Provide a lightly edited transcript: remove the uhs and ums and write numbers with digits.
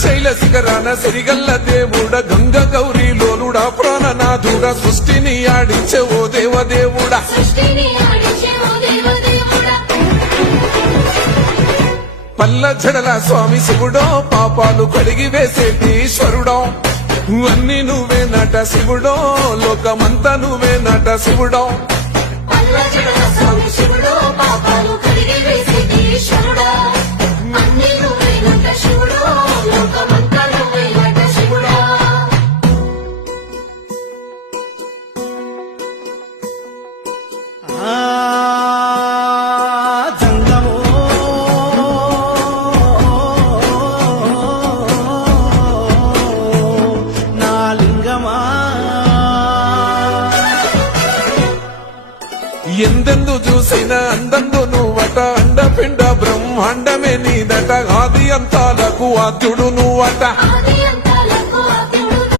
శ్రీశైల శిఖరాన సిరిగల్ల దేవుడ గంగ గౌరీ లోలుడా ప్రాణనాథుడ సృష్టిని ఆడించే ఓ దేవదేవుడా పల్ల జడల స్వామి శివుడో పాపాలు కడిగి వేసేటి ఈశ్వరుడో అన్ని నువ్వే నట శివుడో లోకమంతా నువ్వే నట శివుడో ఎందెందు చూసిన అందందు నువ్వట అండపిండ బ్రహ్మాండమే నీదట ఆది అంతాలకు ఆద్యుడు నువ్వట